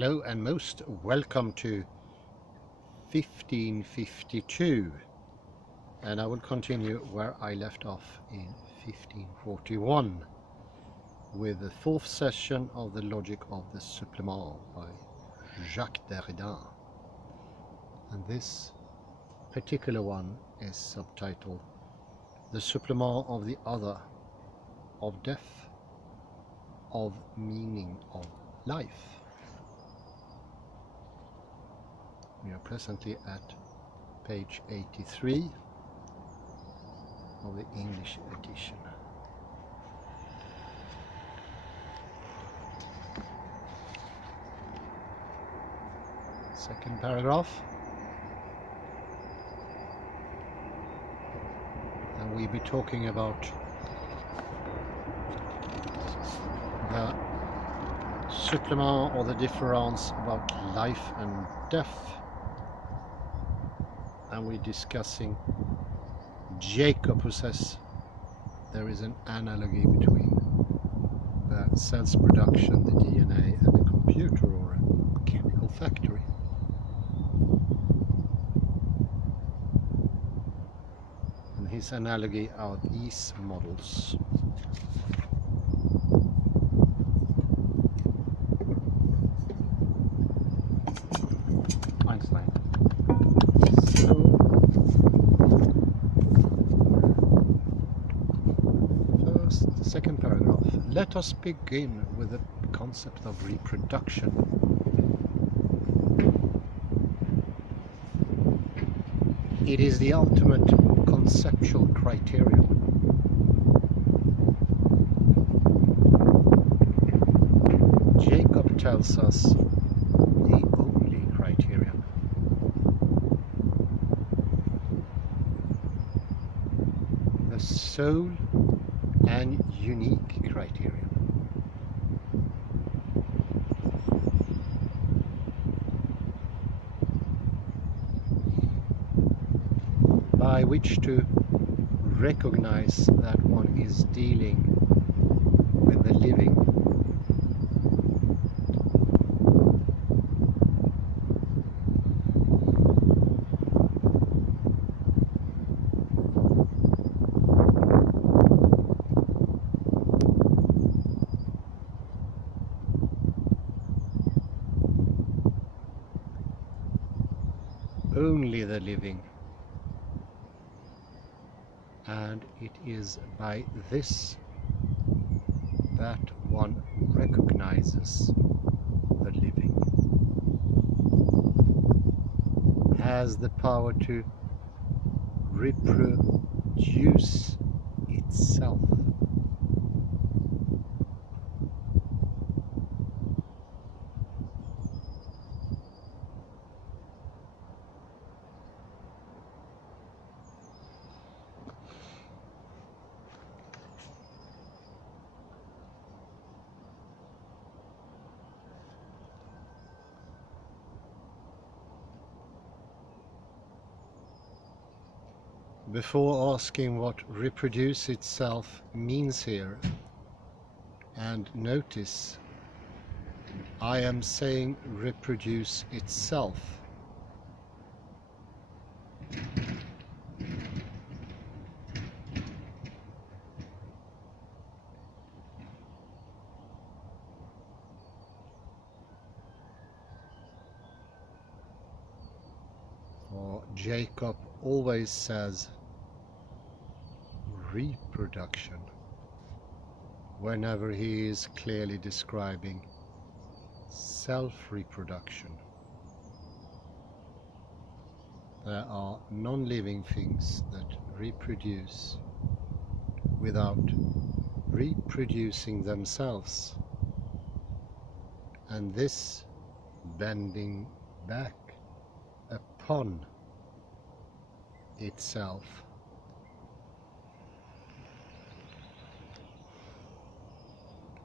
Hello and most welcome to 1552, and I will continue where I left off in 1541 with the fourth session of the Logic of the Supplement by Jacques Derrida, and this particular one is subtitled The Supplement of the Other, of Death, of Meaning of Life. We are presently at page 83 of the English edition. Second paragraph. And we'll be talking about the supplement or the difference about life and death. And we're discussing Jacob, who says there is an analogy between the cell's production, the DNA, and a computer or a chemical factory. And his analogy are these models. Einstein. Second paragraph. Let us begin with the concept of reproduction. It is the ultimate conceptual criterion. Jacob tells us the only criterion. The sole and unique criterion. By which to recognize that one is dealing with the living. Only the living, and it is by this that one recognizes the living, has the power to reproduce itself. Before asking what reproduce itself means here, and notice I am saying reproduce itself. For Jacob always says reproduction whenever he is clearly describing self-reproduction. There are non-living things that reproduce without reproducing themselves, and this bending back upon itself.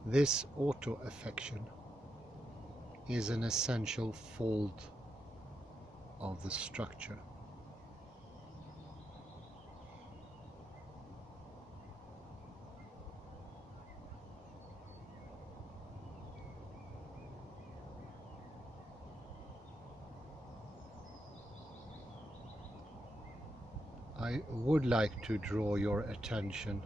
This auto-affection is an essential fold of the structure. I would like to draw your attention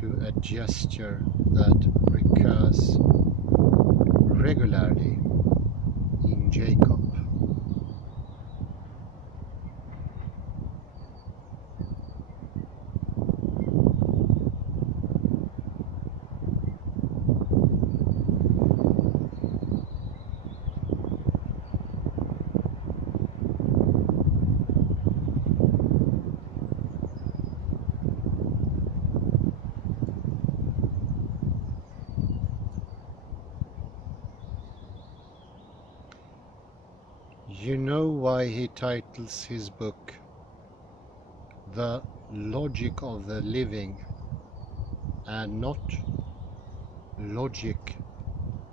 to a gesture that recurs regularly in Jacob. You know why he titles his book The Logic of the Living and not Logic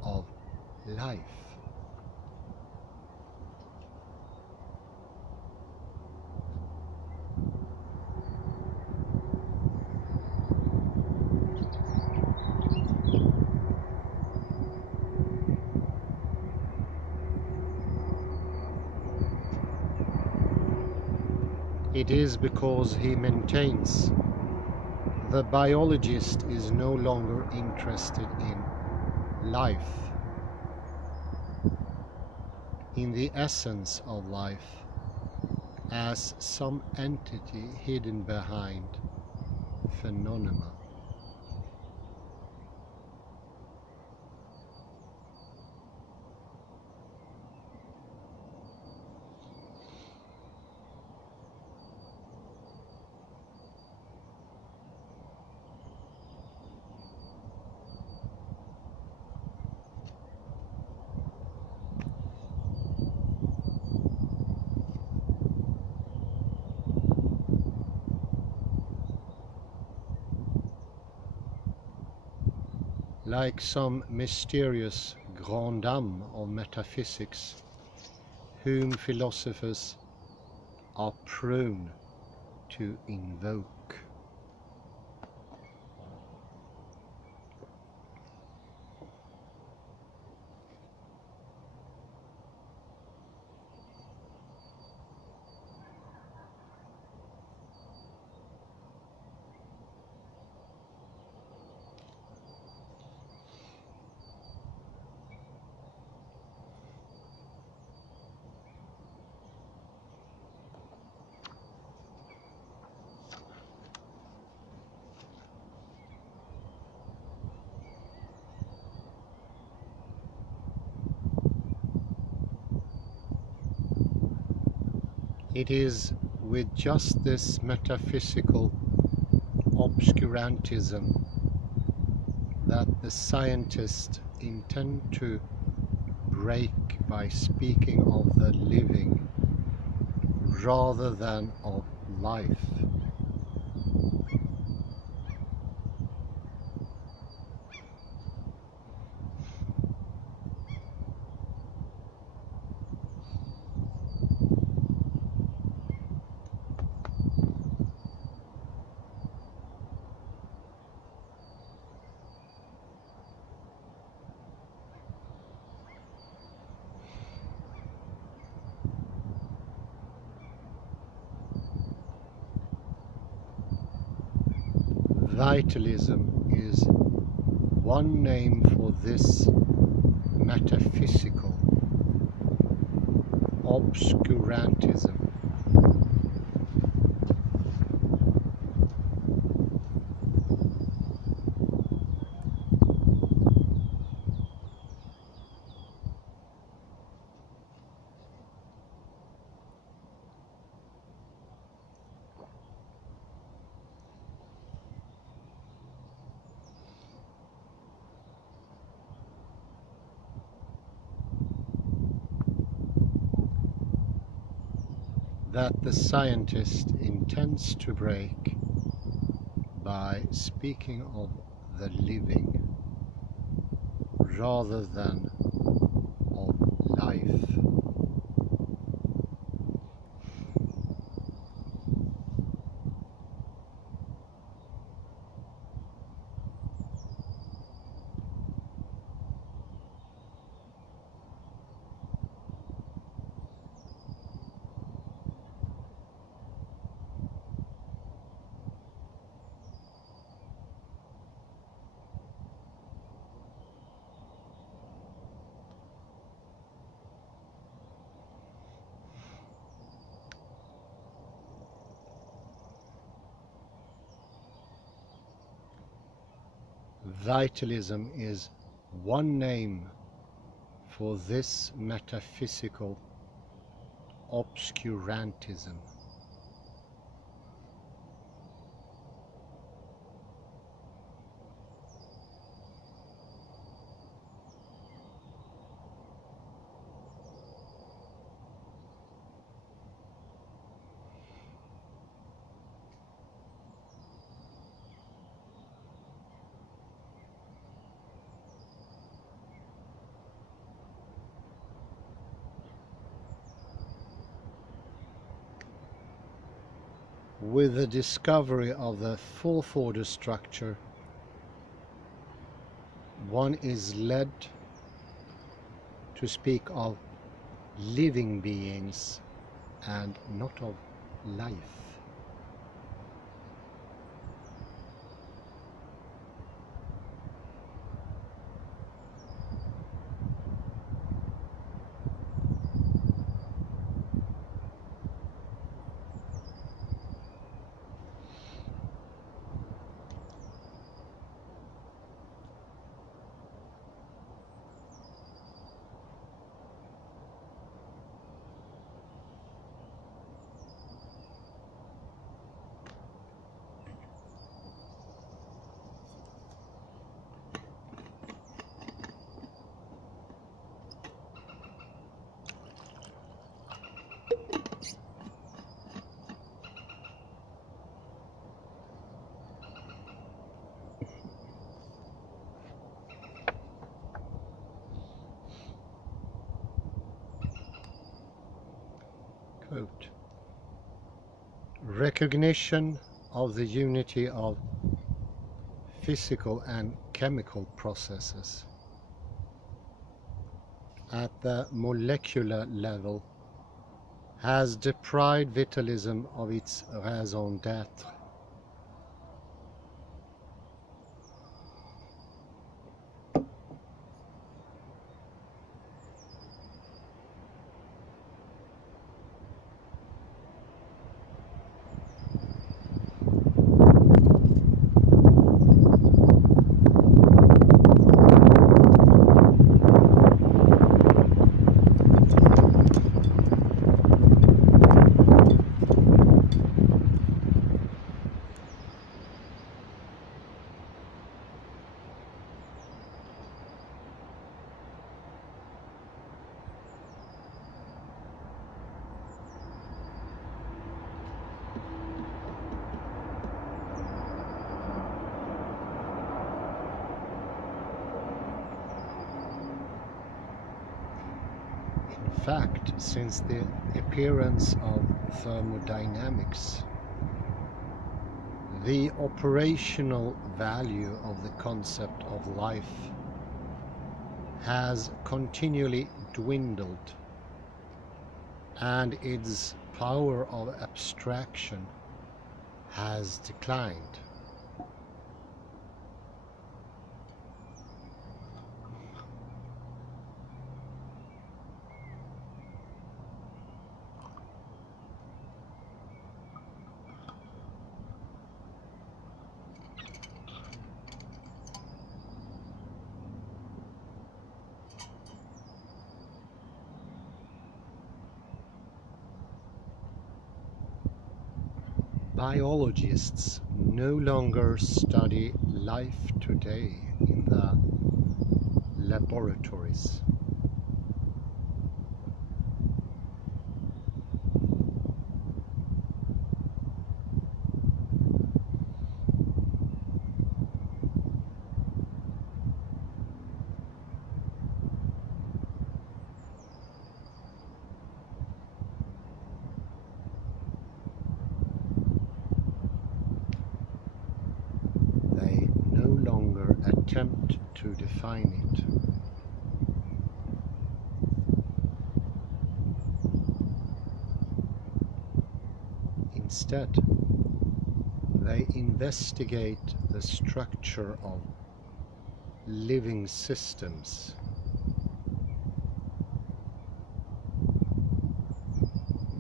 of Life? It is because he maintains the biologist is no longer interested in life, in the essence of life, as some entity hidden behind phenomena. Like some mysterious grande dame of metaphysics, whom philosophers are prone to invoke. It is with just this metaphysical obscurantism that the scientists intend to break by speaking of the living rather than of life. Vitalism is one name for this metaphysical obscurantism. That the scientist intends to break by speaking of the living rather than of life. Vitalism is one name for this metaphysical obscurantism. With the discovery of the fourth order structure, one is led to speak of living beings and not of life. Quote, recognition of the unity of physical and chemical processes at the molecular level has deprived vitalism of its raison d'être. In fact, since the appearance of thermodynamics, the operational value of the concept of life has continually dwindled, and its power of abstraction has declined. Biologists no longer study life today in the laboratories. Attempt to define it. Instead, they investigate the structure of living systems,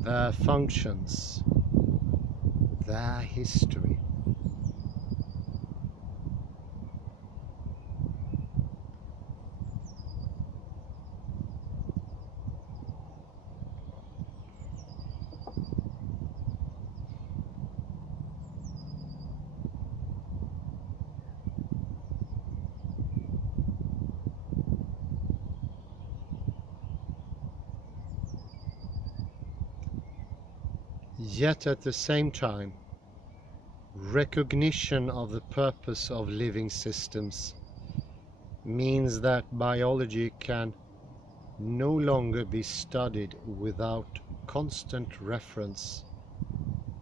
their functions, their history. Yet at the same time, recognition of the purpose of living systems means that biology can no longer be studied without constant reference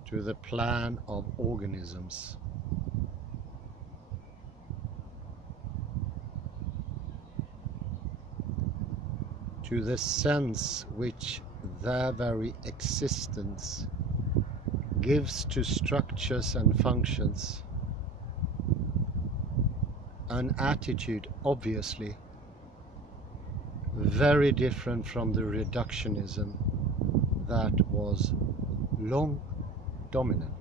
to the plan of organisms. To the sense which their very existence gives to structures and functions, an attitude obviously very different from the reductionism that was long dominant.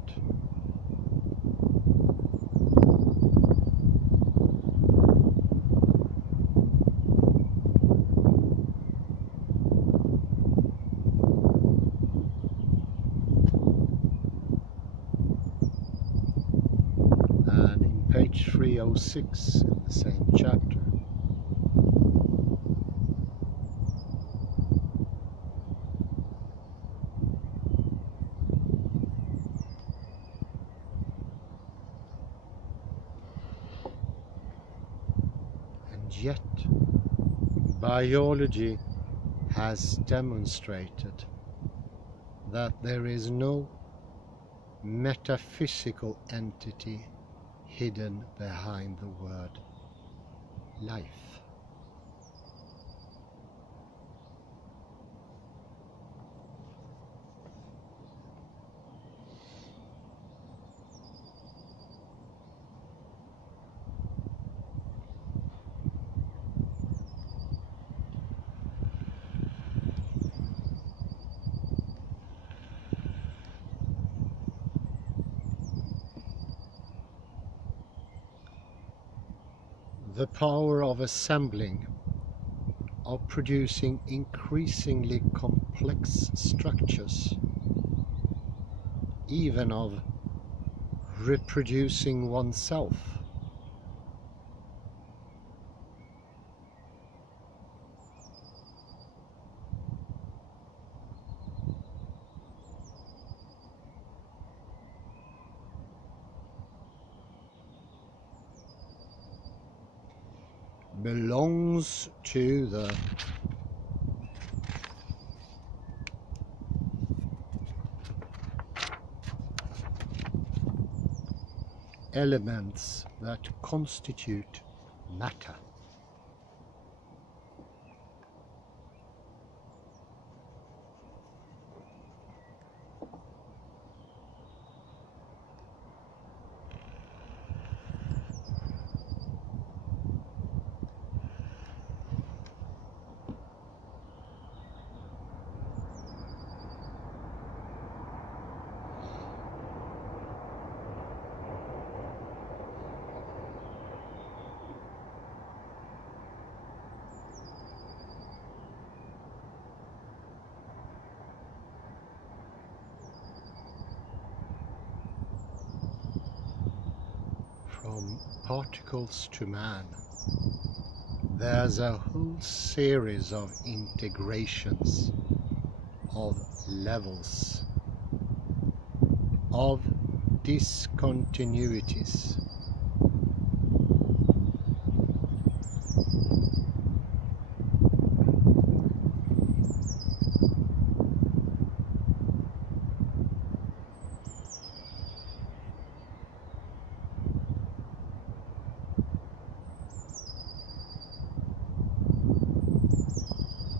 And in page 306 in the same chapter, yet biology has demonstrated that there is no metaphysical entity hidden behind the word life. The power of assembling, of producing increasingly complex structures, even of reproducing oneself, belongs to the elements that constitute matter. From particles to man, there's a whole series of integrations, of levels, of discontinuities.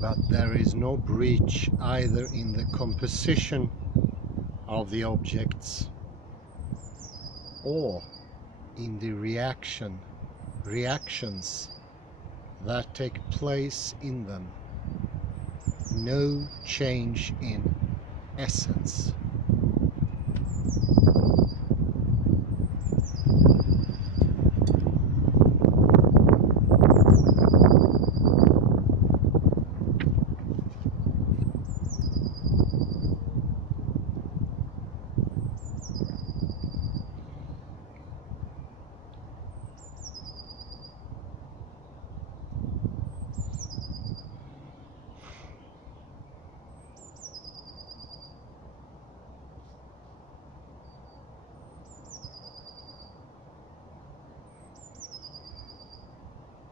But there is no breach either in the composition of the objects or in the reactions that take place in them. No change in essence.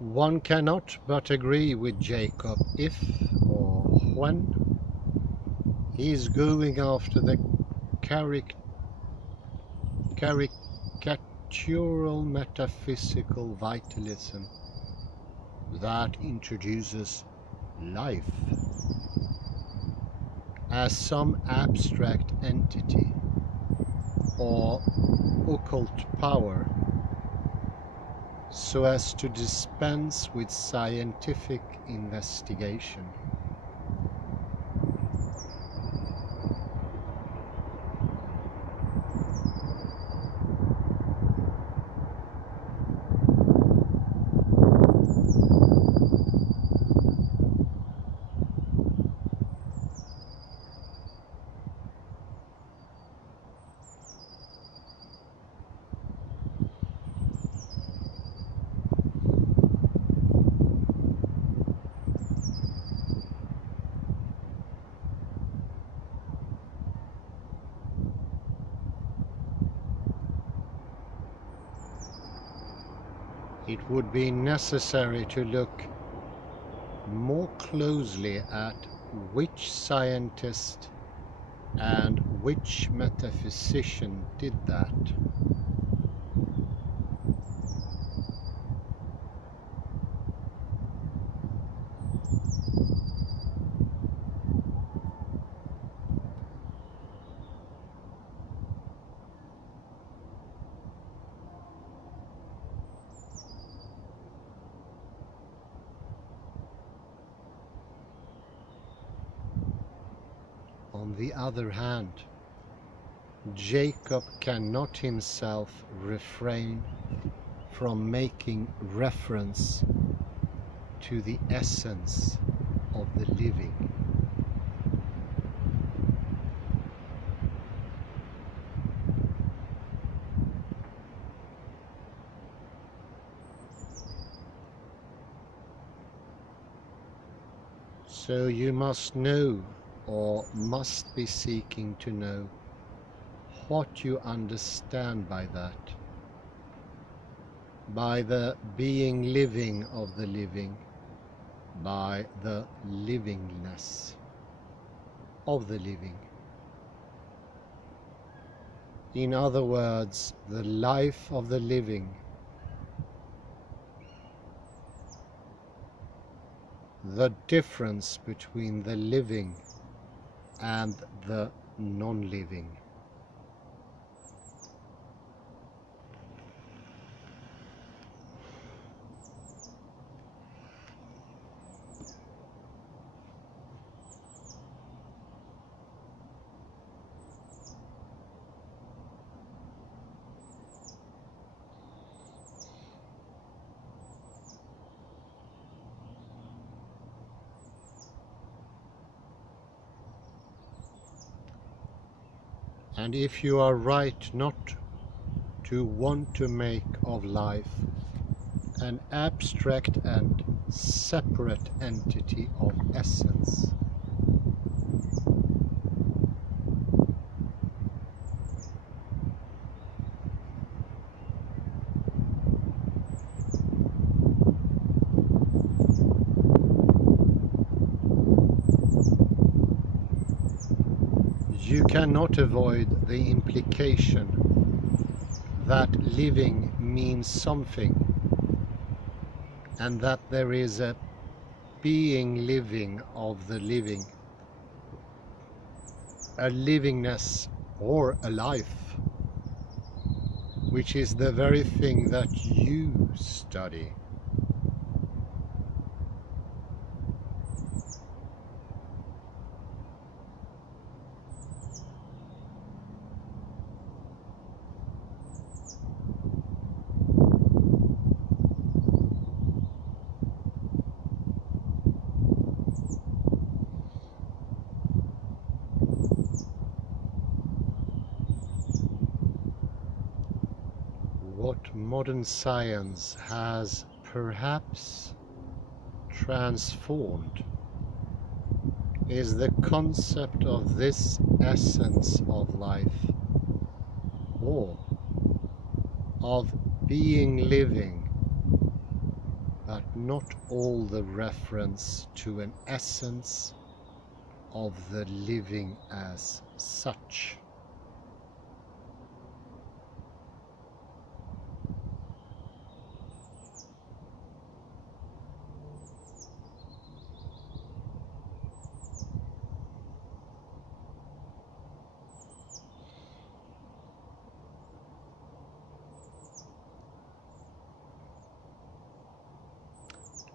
One cannot but agree with Jacob if or when he is going after the caricatural metaphysical vitalism that introduces life as some abstract entity or occult power, so as to dispense with scientific investigation. It would be necessary to look more closely at which scientist and which metaphysician did that. On the other hand, Jacob cannot himself refrain from making reference to the essence of the living. So you must know, or must be seeking to know, what you understand by that, by the being living of the living, by the livingness of the living. In other words, the life of the living, the difference between the living and the non-living. And if you are right not to want to make of life an abstract and separate entity of essence, you cannot avoid the implication that living means something, and that there is a being living of the living, a livingness or a life, which is the very thing that you study. What modern science has perhaps transformed is the concept of this essence of life, or of being living, but not all the reference to an essence of the living as such.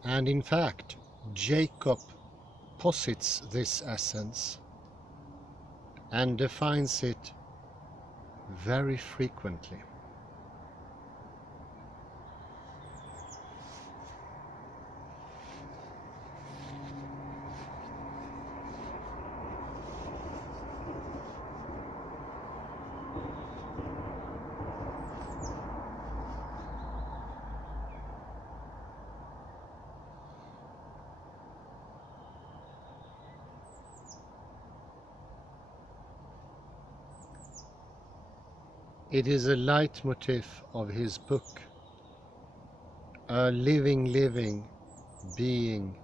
And in fact, Jacob posits this essence and defines it very frequently. It is a leitmotif of his book. A living being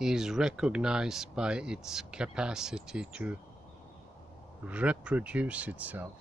is recognized by its capacity to reproduce itself.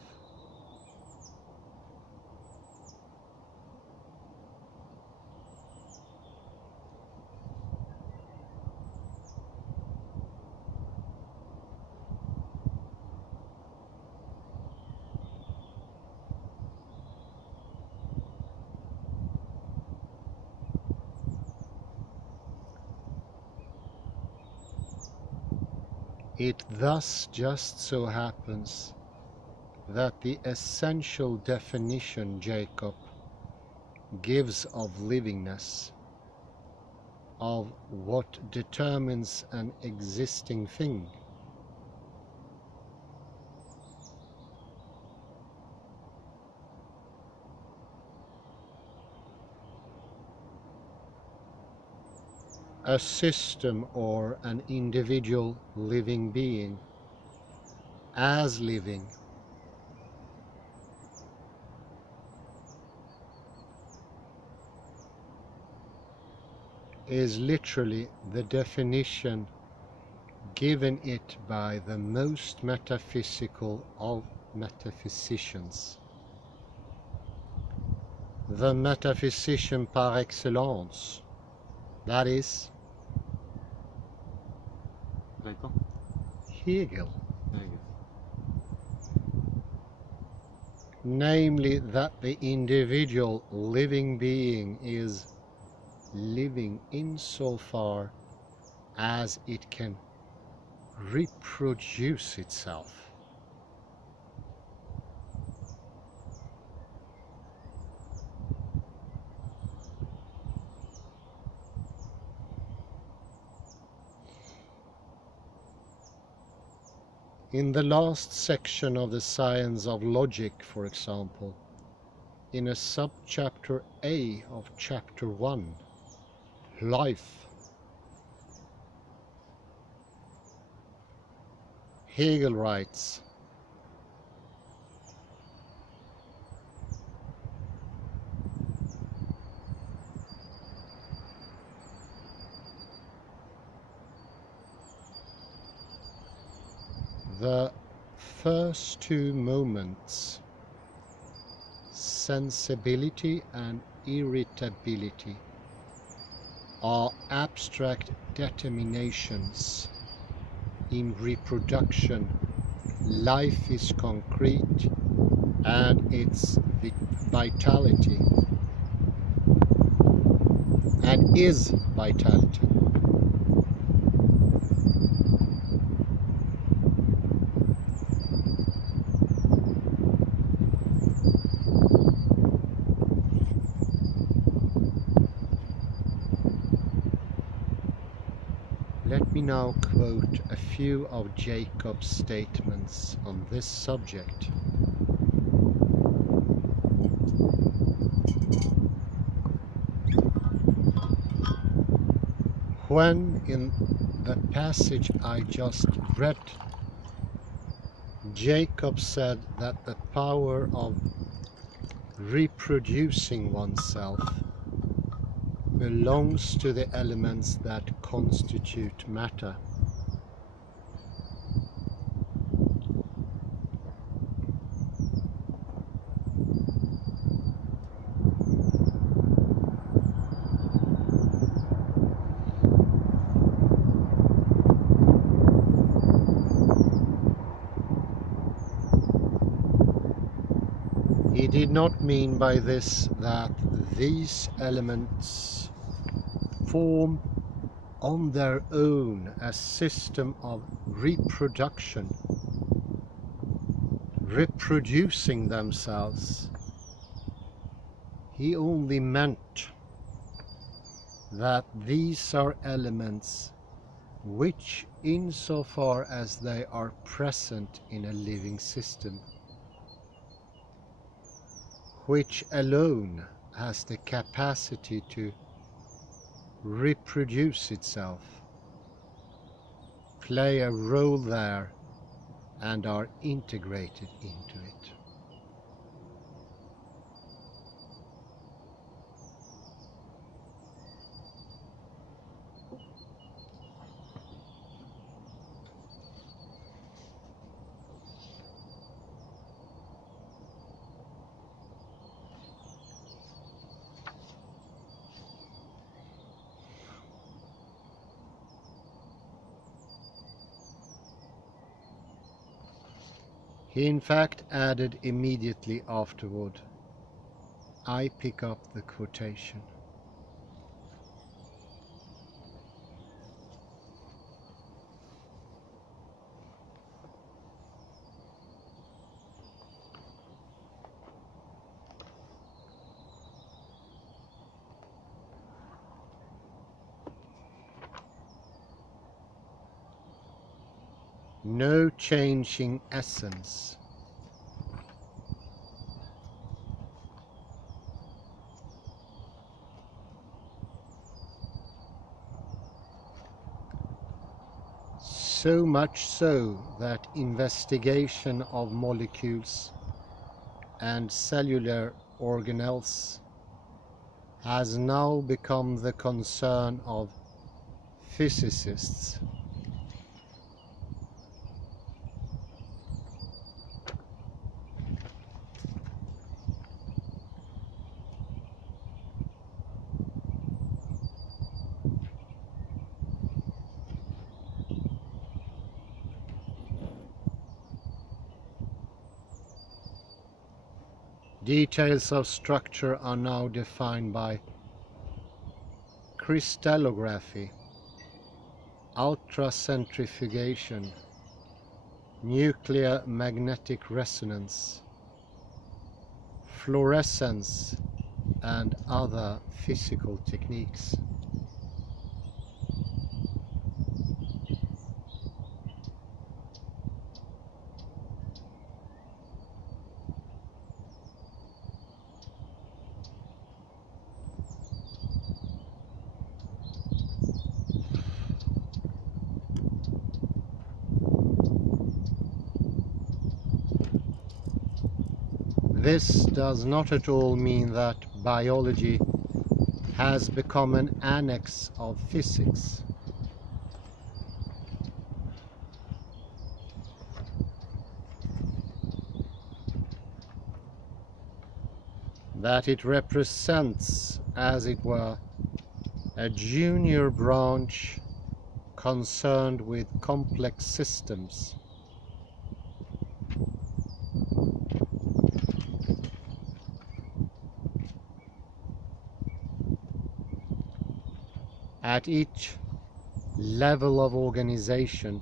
It thus just so happens that the essential definition Jacob gives of livingness, of what determines an existing thing, a system or an individual living being as living, is literally the definition given it by the most metaphysical of metaphysicians, the metaphysician par excellence, that is Hegel. Namely, that the individual living being is living insofar as it can reproduce itself. In the last section of the Science of Logic, for example, in a subchapter A of chapter 1, Life, Hegel writes, the first two moments, sensibility and irritability, are abstract determinations. In reproduction, life is concrete and its vitality, and is vitality. Let me now quote a few of Jacob's statements on this subject. When in the passage I just read, Jacob said that the power of reproducing oneself belongs to the elements that constitute matter. He did not mean by this that these elements form on their own a system of reproduction, reproducing themselves. He only meant that these are elements which, insofar as they are present in a living system, which alone has the capacity to reproduce itself, play a role there and are integrated into it. He in fact added immediately afterward, I pick up the quotation. No changing essence. So much so that investigation of molecules and cellular organelles has now become the concern of physicists. Details of structure are now defined by crystallography, ultracentrifugation, nuclear magnetic resonance, fluorescence, and other physical techniques. This does not at all mean that biology has become an annex of physics. That it represents, as it were, a junior branch concerned with complex systems. At each level of organization,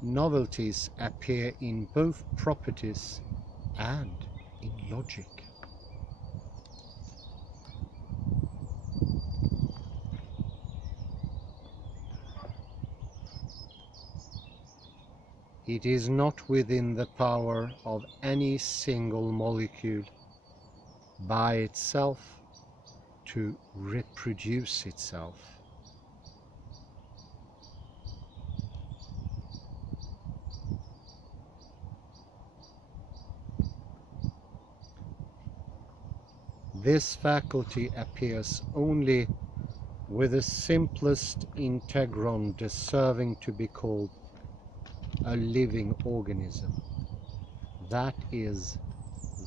novelties appear in both properties and in logic. It is not within the power of any single molecule by itself to reproduce itself. this faculty appears only with the simplest integron deserving to be called a living organism. That is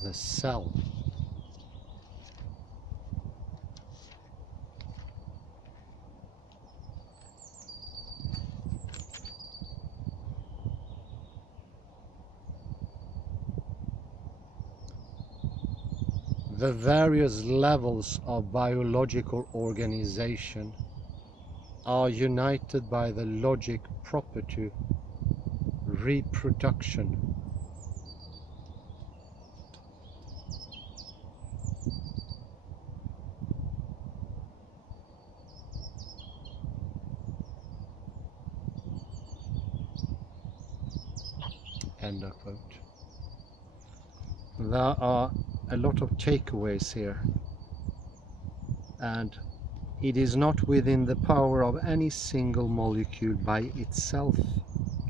the cell. The various levels of biological organization are united by the logic proper to reproduction. End of quote. There are a lot of takeaways here, and it is not within the power of any single molecule by itself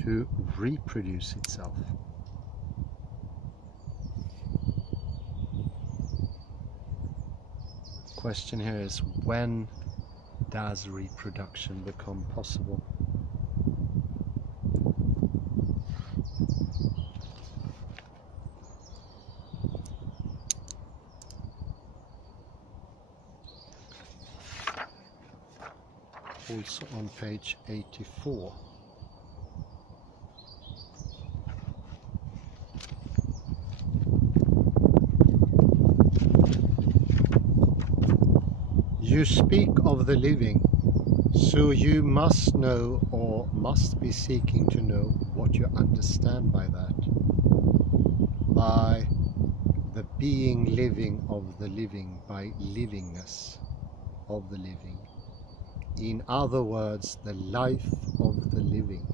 to reproduce itself. The question here is, when does reproduction become possible? Also on page 84. You speak of the living, so you must know or must be seeking to know what you understand by that. By the being living of the living, by livingness of the living. In other words, the life of the living.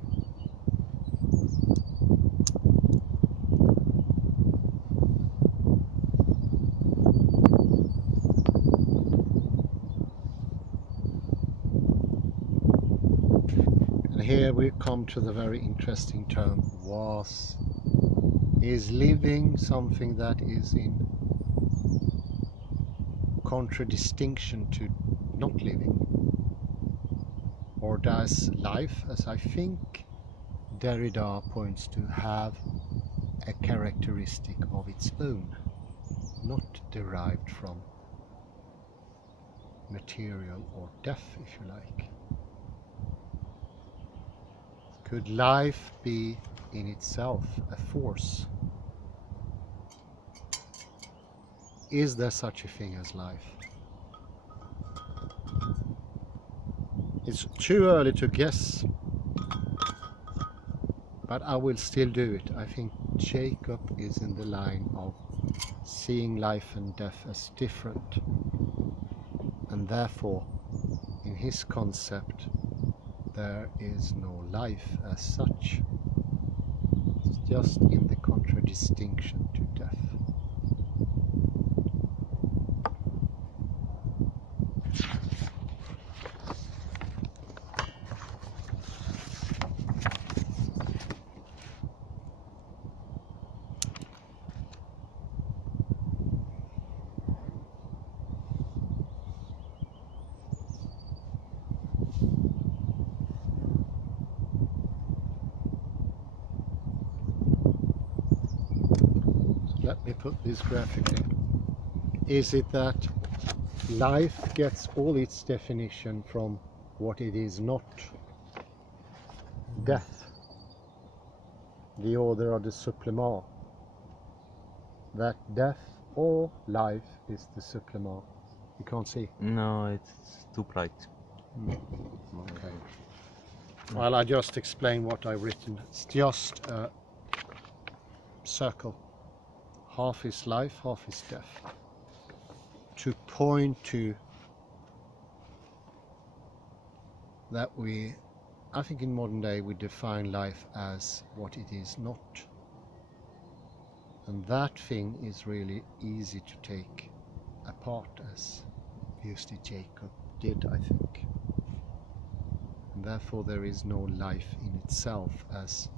And here we come to the very interesting term, was. Is living something that is in contradistinction to not living? Or does life, as I think Derrida points to, have a characteristic of its own, not derived from material or death, if you like? Could life be in itself a force? Is there such a thing as life? It's too early to guess, but I will still do it. I think Jacob is in the line of seeing life and death as different, and therefore in his concept there is no life as such. It's just in the contradistinction to death. Let me put this graphically. Is it that life gets all its definition from what it is not? Death, the order of the supplement. That death or life is the supplement. You can't see? No, it's too bright. Okay. Well, I just explain what I've written. It's just a circle. Half is life, half is death. To point to that I think in modern day we define life as what it is not. And that thing is really easy to take apart, as obviously Jacob did, I think. And therefore there is no life in itself as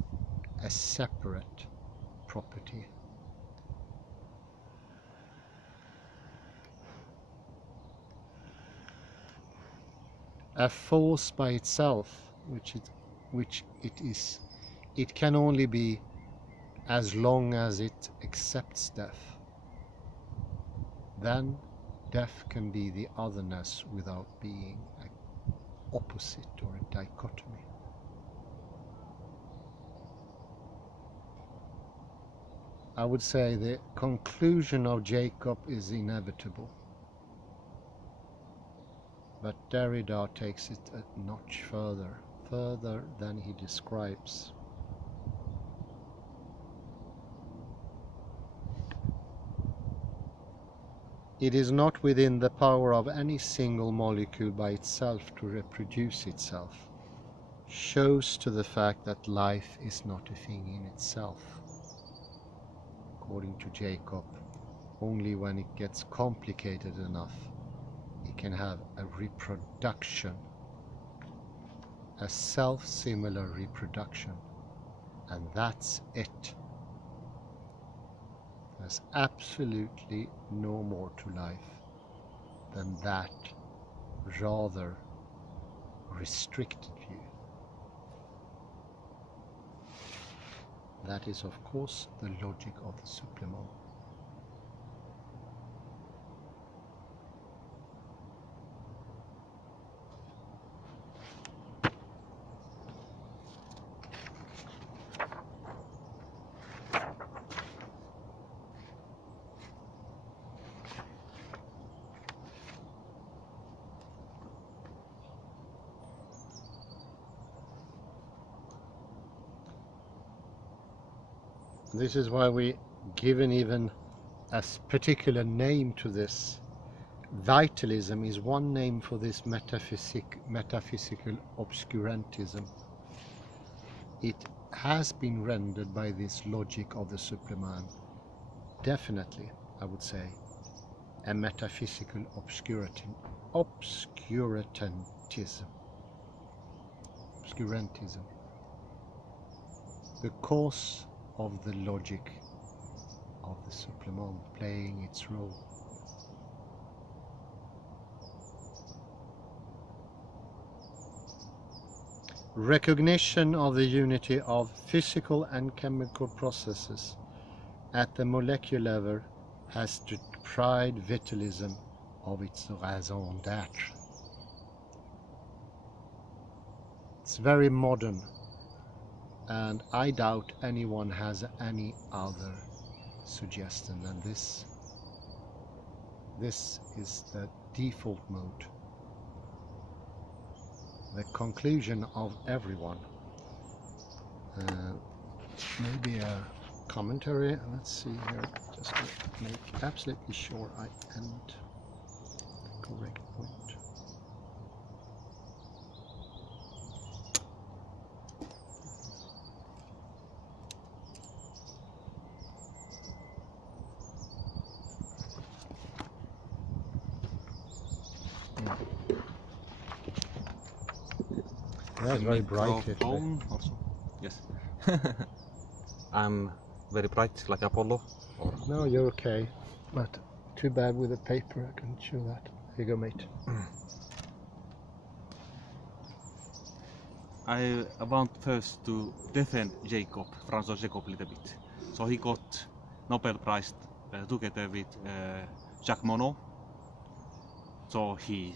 a separate property. a force by itself, which it is, it can only be as long as it accepts death. Then death can be the otherness without being an opposite or a dichotomy. I would say the conclusion of Jacob is inevitable, but Derrida takes it a notch further than he describes. It is not within the power of any single molecule by itself to reproduce itself, shows to the fact that life is not a thing in itself. According to Jacob, only when it gets complicated enough, it can have a reproduction, a self-similar reproduction, and that's it. There's absolutely no more to life than that rather restricted view. That is, of course, the logic of the supplement. This is why we given even a particular name to this. Vitalism is one name for this metaphysical obscurantism. It has been rendered by this logic of the supplement, definitely, I would say, a metaphysical obscurantism. Because of the logic of the supplement playing its role. Recognition of the unity of physical and chemical processes at the molecular level has deprived vitalism of its raison d'être. It's very modern, and I doubt anyone has any other suggestion than this. This is the default mode, the conclusion of everyone. Maybe a commentary. Let's see here, just to make absolutely sure I end the correct point. That's very bright here today. Also. Yes. I'm very bright like Apollo. Or... No, you're okay, but too bad with the paper. I couldn't show that. Here you go, mate. I want first to defend Jacob, Francois Jacob, a little bit. So he got Nobel Prize together with Jacques Monod. So he's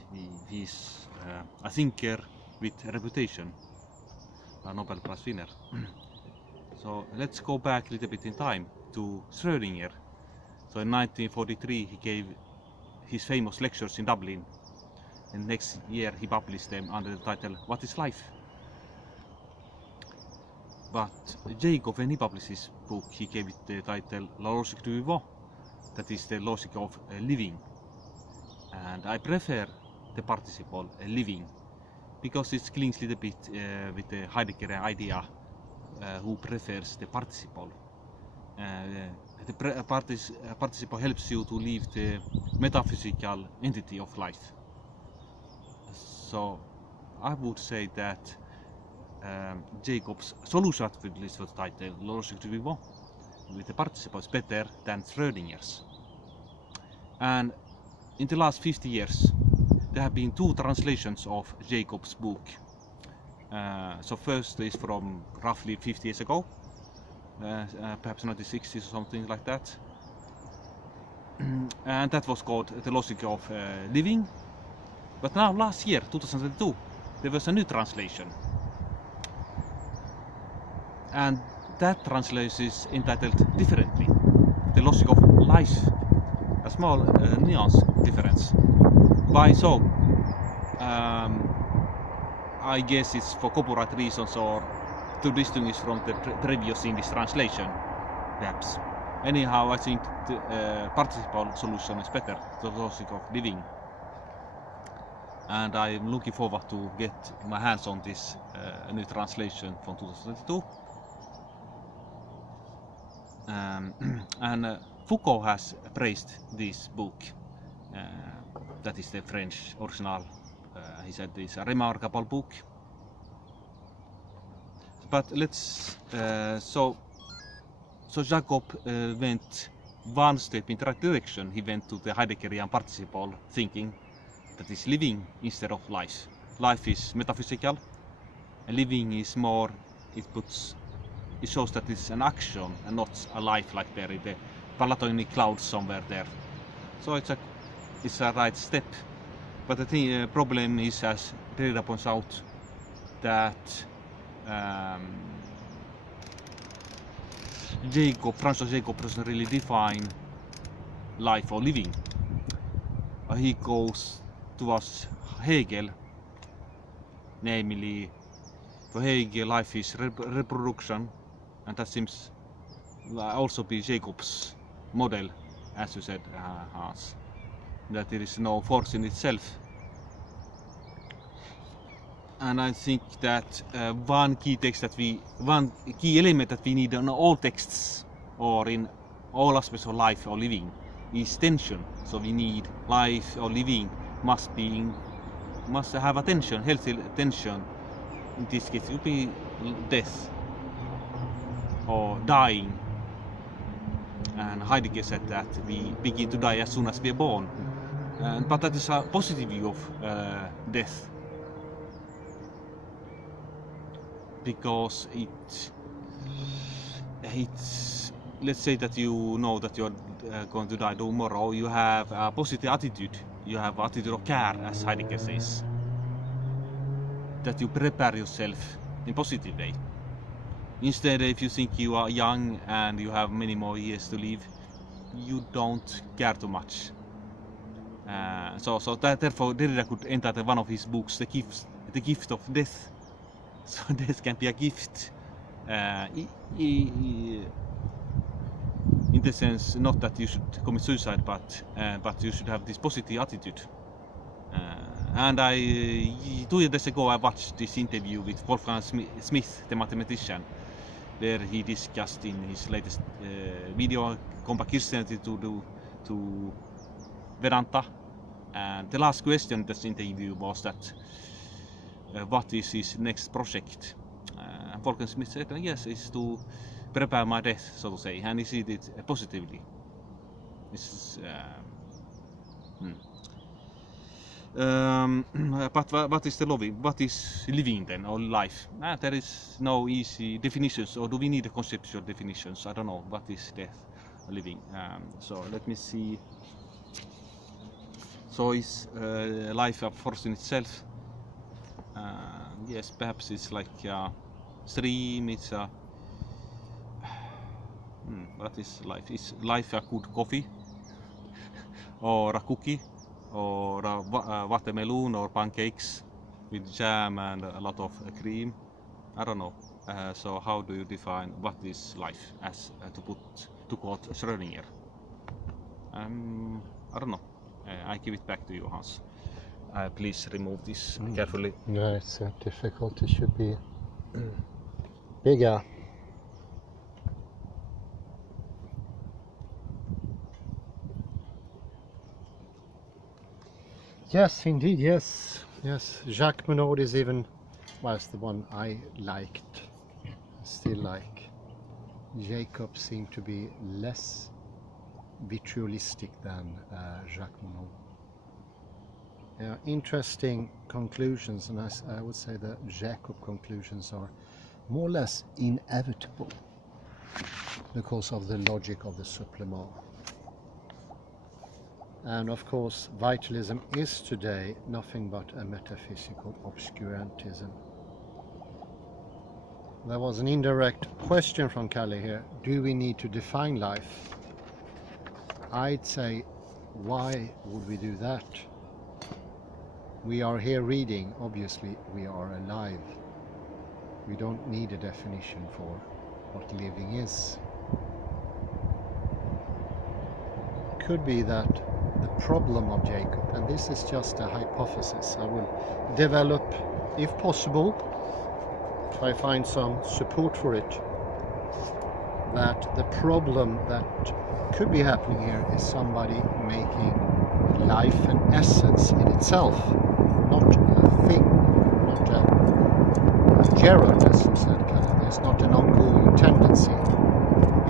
a thinker with reputation, a Nobel Prize winner. So let's go back a little bit in time to Schrödinger. So in 1943 he gave his famous lectures in Dublin, and next year he published them under the title What is Life? But Jacob, when he published his book, he gave it the title La logique du vivant, that is the logic of living. And I prefer the participle living, because it clings a little bit with the Heidegger idea, who prefers the participle. The participle helps you to leave the metaphysical entity of life. So I would say that Jacob's solution for the title La logique du vivant with the participle is better than Schrödinger's. And in the last 50 years, there have been two translations of Jacob's book. So first is from roughly 50 years ago, perhaps 1960s or something like that. And that was called The Logic of Living. But now last year, 2022, there was a new translation. And that translation is entitled differently. The Logic of Life. A small nuance difference. Why so? I guess it's for copyright reasons or to distinguish from the previous English translation, perhaps. Anyhow, I think the participle solution is better, the logic of living. And I'm looking forward to get my hands on this new translation from 2022. And Foucault has praised this book. That is the French original. He said it's a remarkable book. But let's so Jacob went one step in the right direction. He went to the Heideggerian participle thinking, that is living instead of life. Life is metaphysical, and living is more. It shows that it's an action and not a life like there in the Platonic clouds somewhere there. So it's a right step. But the problem is, as Derrida points out, that Francois Jacob doesn't really define life or living. He goes towards Hegel, namely, for Hegel life is reproduction, and that seems also be Jacob's model, as you said, Hans, that there is no force in itself. And I think that one key element that we need in all texts or in all aspects of life or living is tension. So we need life or living must have a tension, healthy tension. In this case, it would be death or dying. And Heidegger said that we begin to die as soon as we are born. But that is a positive view of death. Because it's let's say that you know that you're going to die tomorrow, you have a positive attitude, you have an attitude of care, as Heidegger says, that you prepare yourself in a positive way. Instead, if you think you are young and you have many more years to live, you don't care too much. So therefore Derrida could entitle one of his books the gift of death. So death can be a gift, in the sense not that you should commit suicide, but you should have this positive attitude. And 2 years ago I watched this interview with Wolfgang Smith, the mathematician, where he discussed in his latest video compare Christianity to Vedanta. And the last question in this interview was that what is his next project? Wolfgang Smith said, yes, it's to prepare my death, so to say, and he sees it positively. But what is the loving? What is living then, or life? There is no easy definitions, or do we need a conceptual definitions? I don't know. What is death or living? So let me see. So is life a force in itself? Yes, perhaps it's like a stream. It's a what is life? Is life a good coffee, or a cookie, or a watermelon, or pancakes with jam and a lot of cream? I don't know. So how do you define what is life? As to quote Schrödinger? I don't know. I give it back to you, Hans. Please remove this carefully. No, it's difficult. It should be bigger. Yes, indeed, yes. Jacques Monod is even, well, it's the one I liked, still like. Jacob seemed to be less vitriolistic than Jacques Monod. Yeah, interesting conclusions, and I would say the Jacob conclusions are more or less inevitable because of the logic of the supplement. And of course, vitalism is today nothing but a metaphysical obscurantism. There was an indirect question from Kalle here. Do we need to define life? I'd say, why would we do that? We are here reading, obviously we are alive. We don't need a definition for what living is. Could be that the problem of Jacob, and this is just a hypothesis, I will develop, if possible, if I find some support for it, that the problem that could be happening here is somebody making life an essence in itself, not a thing, not a gerund, as you said, Kalle. There's not an ongoing tendency.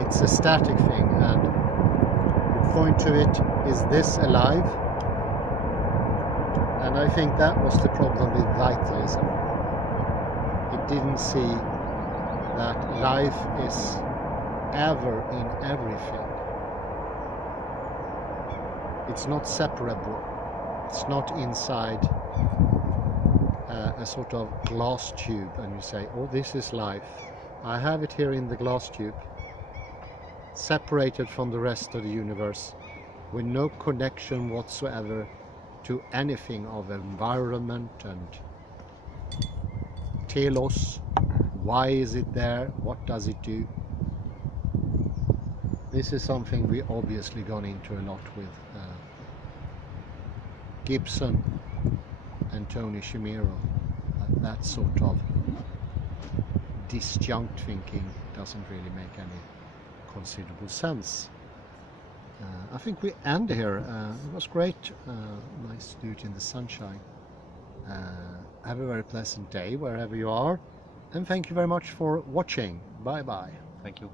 It's a static thing, and you point to it, is this alive? And I think that was the problem with vitalism. It didn't see that life is ever in everything. It's not separable. It's not inside a sort of glass tube and you say, oh, this is life. I have it here in the glass tube, separated from the rest of the universe, with no connection whatsoever to anything of environment and telos. Why is it there? What does it do? This is something we obviously gone into a lot with Gibson and Tony Shimiro. That sort of disjunct thinking doesn't really make any considerable sense. I think we end here. It was great. Nice to do it in the sunshine. Have a very pleasant day wherever you are, and thank you very much for watching. Bye bye. Thank you.